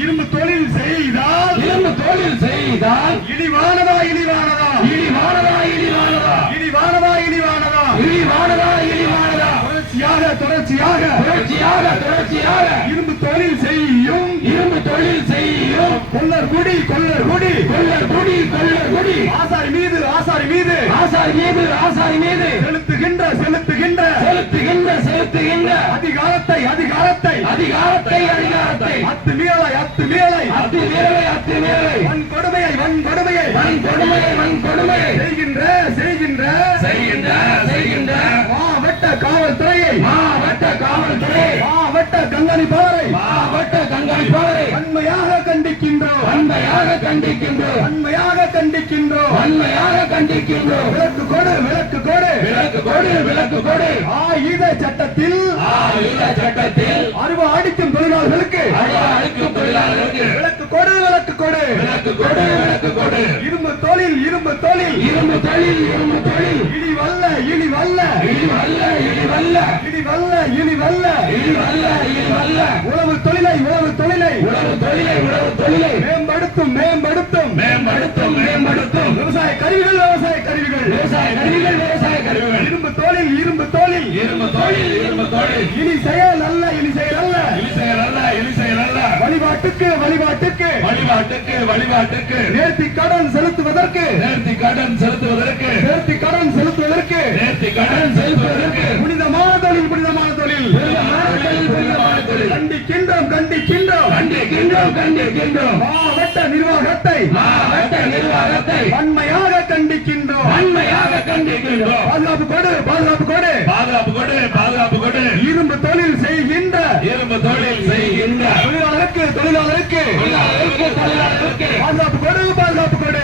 இரும்பு தொழில் செய்தால் இரும்பு தொழில் செய்தால் இழிவானதா இழிவானதா இழிவானதா இழிவானதா இழிவானதா இழிவானதா இழிவானதா இழிவானதா தொடர்ச்சியாக தொடர்ச்சியாக. தொடர்ச்சியாக தொடர்ச்சியாக. இரும்பு தொழில் செய்யும் இரும்பு தொழில் செய்யும் கொல்லர் குடி கொல்லர் குடி. கொள்ளர் குடி கொள்ளர் குடி. ஆசாரி மீது ஆசாரி மீது. ஆசாரி மீது ஆசாரி மீது. செலுத்துகின்ற செலுத்துகின்ற செலுத்துகின்ற அதிகாரத்தை அதிகாரத்தை அதிகாரத்தை அதிகாரத்தை. அத்துமீறலை அத்துமீறலை அத்து வீரலை அத்து வீரலை வன் கொடுமையை வன் கொடுமையை. வன் கொடுமையை வன் கொடுமையை. செய்கின்ற செய்கின்ற. செய்கின்ற செய்கின்ற. மாவட்ட காவல்துறையை. மாவட்ட காவல்துறை மாவட்ட கண்காணிப்பாளரை. மாவட்ட கண்காணிப்பாளரை. வன்மையாக கண்டிக்கின்றோம். வன்மையாக கண்டிக்கின்றோம். வன்மையாக கண்டிக்கின்றோம். வன்மையாக கண்டிக்கின்றோம். விளக்கு கொடு விளக்கு கொடு விலக்கு கொடு விலக்கு கொடு ஆயுத சட்டத்தில் ஆயுத சட்டத்தில் அருவா அடிக்கும் தொழிலாளர்களுக்கு. விளக்கு கொடு விளக்கு கொடு இரும்பு தொழில் இரும்பு தொழில். இரும்பு தொழில் இரும்பு தொழில். இழிவல்ல இழிவல்ல இழிவல்ல இழிவல்ல இழிவல்ல இழிவல்ல இழிவல்ல இழிவல்ல உழவு தொழிலை உழவு தொழிலை. உழவு தொழிலை உழவு தொழிலை. மேம்படுத்தும் மேம்படுத்தும் மேம்படுத்தும் விவசாய கருவிகள் விவசாய கருவிகள். விவசாய கருவிகள் விவசாய கருவிகள். இரும்பு தொழில் இரும்பு தொழில் இரும்பு தொழில் இரும்பு தொழில் இனி செயல் அல்ல இனி செயல் அல்ல இழிசெயல் அல்ல இழிசெயல் அல்ல வழிபாட்டுக்கு வழிபாட்டுக்கு. வழிபாட்டுக்கு வழிபாட்டுக்கு. நேர்த்தி கடன் செலுத்துவதற்கு. நேர்த்தி கடன் செலுத்துவதற்கு. நேர்த்தி கடன் செலுத்துவதற்கு. நேர்த்தி கடன் செலுத்துவதற்கு. புனிதமான தொழில் புனிதமான தொழில். புனிதமான தொழில், புனிதமான தொழில். கண்டிக்கின்றோம் கண்டிக்கின்றோம். கண்டிக்கின்றோம் கண்டிக்கின்றோம் மாவட்ட நிர்வாகத்தை மாவட்ட நிர்வாகத்தை வன்மையாக கண்டிக்கின்றோம். வன்மையாக கண்டிக்கின்றோம். பாதுகாப்பு கொடு பாதுகாப்பு கொடு. பாதுகாப்பு கொடு பாதுகாப்பு கொடு. இரும்பு தொழில் செய்கின்ற இரும்பு தொழில் செய்கின்ற தொழிலாளருக்கு தொழிலாளருக்கு. தொழிலாளருக்கு தொழிலாளருக்கு. பாதுகாப்பு கொடு.